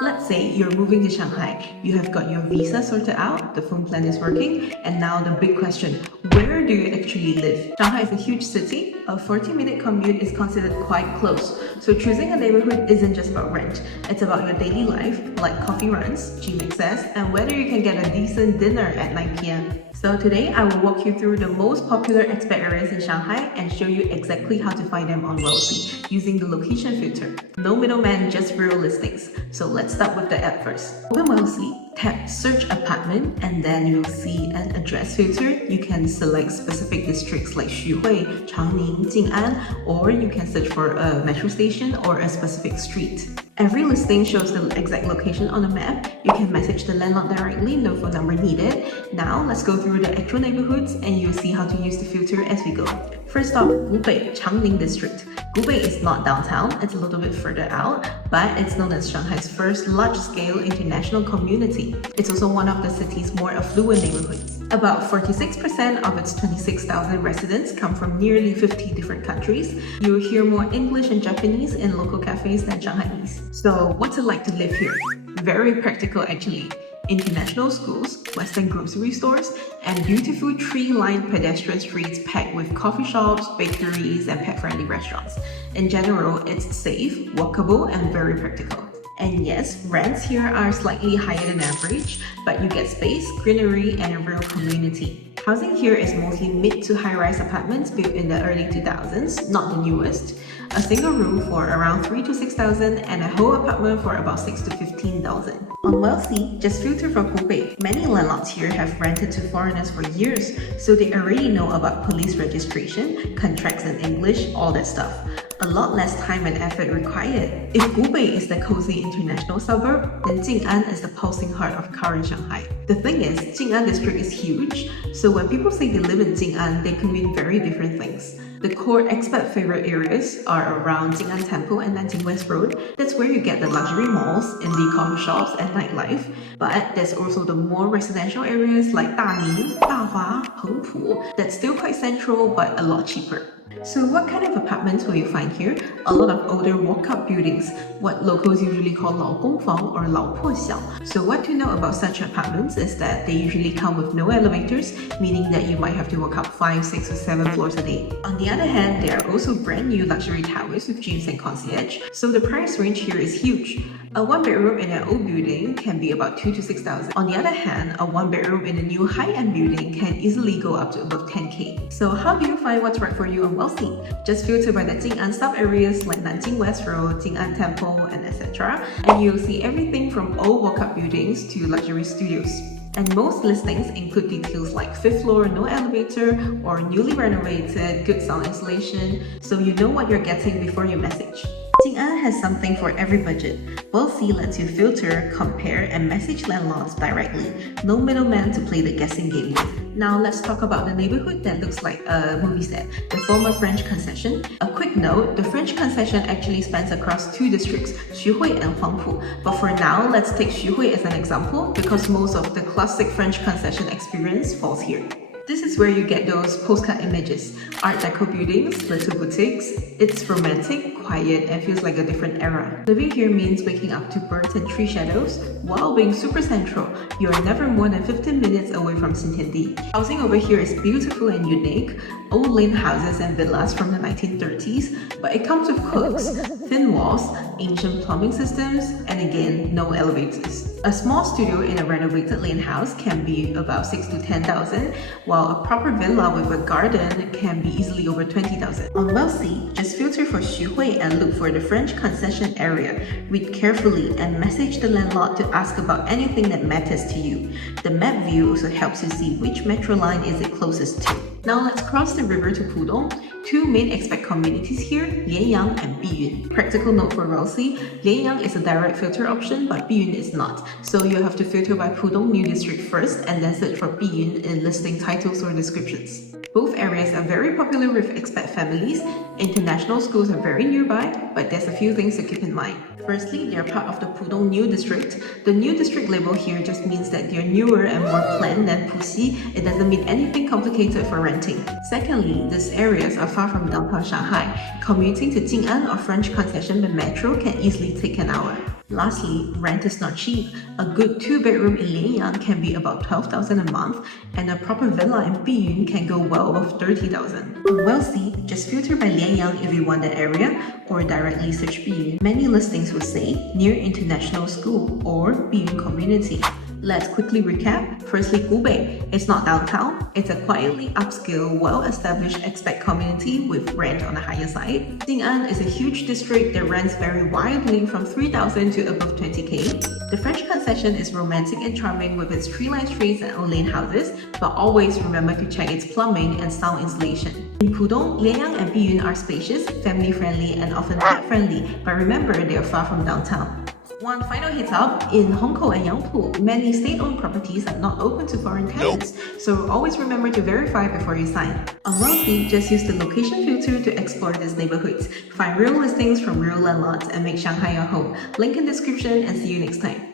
Let's say you're moving to Shanghai, you have got your visa sorted out, the phone plan is working, and now the big question, where do you actually live? Shanghai is a huge city. A 40-minute commute is considered quite close, so choosing a neighborhood isn't just about rent. It's about your daily life, like coffee runs, gym access, and whether you can get a decent dinner at 9 p.m. So today, I will walk you through the most popular expat areas in Shanghai and show you exactly how to find them on Wealthy using the location filter. No middleman, just real listings. So let's start with the app first. Open Wealthy, tap search apartment, and then you'll see an address filter. You can select specific districts like Xuhui, Changning, Jing'an, or you can search for a metro station or a specific street. Every listing shows the exact location on the map. You can message the landlord directly, no phone number needed. Now, let's go through the actual neighborhoods and you'll see how to use the filter as we go. First off, Gubei, Changning district. Gubei is not downtown, it's a little bit further out, but it's known as Shanghai's first large-scale international community. It's also one of the city's more affluent neighborhoods. About 46% of its 26,000 residents come from nearly 50 different countries. You'll hear more English and Japanese in local cafes than Shanghainese. So what's it like to live here? Very practical actually. International schools, Western grocery stores, and beautiful tree-lined pedestrian streets packed with coffee shops, bakeries, and pet-friendly restaurants. In general, it's safe, walkable, and very practical. And yes, rents here are slightly higher than average, but you get space, greenery, and a real community. Housing here is mostly mid to high-rise apartments built in the early 2000s, not the newest. A single room for around 3,000 to 6,000 and a whole apartment for about 6,000 to 15,000. On Wealthy, just filter for Hubei. Many landlords here have rented to foreigners for years, so they already know about police registration, contracts in English, all that stuff. A lot less time and effort required. If Hubei is the cozy international suburb, then Jing'an is the pulsing heart of current Shanghai. The thing is, Jing'an district is huge, so when people say they live in Jing'an, they can mean very different things. The core expat favorite areas are around Jing'an Temple and Nanjing West Road. That's where you get the luxury malls, indie coffee shops, and nightlife. But there's also the more residential areas like Daning, Dahua, Hengpu that's still quite central but a lot cheaper. So what kind of apartments will you find here? A lot of older walk-up buildings, what locals usually call 老公房 or 老破小. So what to know about such apartments is that they usually come with no elevators, meaning that you might have to walk up 5, 6, or 7 floors a day. On the other hand, there are also brand new luxury towers with gyms and concierge, so the price range here is huge. A one-bedroom in an old building can be about 2,000 to 6,000. On the other hand, a one-bedroom in a new high-end building can easily go up to above 10K. So how do you find what's right for you on Wealthy? Just filter by the Jing'an sub-areas like Nanjing West Road, Jing'an Temple, and etc. And you'll see everything from old walk-up buildings to luxury studios. And most listings include details like 5th floor, no elevator, or newly renovated, good sound insulation, so you know what you're getting before you message. Jing'an has something for every budget. Wealthy lets you filter, compare, and message landlords directly. No middleman to play the guessing game with. Now let's talk about the neighborhood that looks like a movie set, the former French concession. A quick note, the French concession actually spans across 2 districts, Xuhui and Huangpu. But for now, let's take Xuhui as an example because most of the classic French concession experience falls here. This is where you get those postcard images, Art Deco buildings, little boutiques. It's romantic, quiet, and feels like a different era. Living here means waking up to birds and tree shadows while being super central. You are never more than 15 minutes away from Xintiandi. Housing over here is beautiful and unique. Old lane houses and villas from the 1930s, but it comes with quirks, thin walls, ancient plumbing systems, and again, no elevators. A small studio in a renovated lane house can be about 6,000 to 10,000, while a proper villa with a garden can be easily over 20,000. On Wealthy, just filter for Xuhui and look for the French concession area. Read carefully and message the landlord to ask about anything that matters to you. The map view also helps you see which metro line is it closest to. Now let's cross the river to Pudong. 2 main expat communities here, Lianyang and Biyun. Practical note for Wealthy, Lianyang is a direct filter option, but Biyun is not. So you have to filter by Pudong New District first and then search for Biyun in listing titles or descriptions. Both areas are very popular with expat families. International schools are very nearby, but there's a few things to keep in mind. Firstly, they're part of the Pudong New District. The New District label here just means that they're newer and more planned than Puxi. It doesn't mean anything complicated for renting. Secondly, these areas are far from downtown Shanghai. Commuting to Jing'an or French concession by metro can easily take an hour. Lastly, rent is not cheap. A good 2-bedroom in Lianyang can be about 12,000 a month, and a proper villa in Biyun can go well above 30,000. We'll see, just filter by Lianyang if you want that area, or directly search Biyun. Many listings will say near International School or Biyun Community. Let's quickly recap. Firstly, Gubei. It's not downtown. It's a quietly upscale, well-established expat community with rent on the higher side. Xing'an is a huge district that rents vary wildly from 3,000 to above 20k. The French concession is romantic and charming with its tree-lined streets and old lane houses, but always remember to check its plumbing and sound insulation. In Pudong, Lianyang and Biyun are spacious, family-friendly, and often pet-friendly, but remember they are far from downtown. One final heads up, in Hongkou and Yangpu, many state-owned properties are not open to foreign tenants, so always remember to verify before you sign. On Wealthy, just use the location filter to explore these neighborhoods. Find real listings from real landlords and make Shanghai your home. Link in description and see you next time.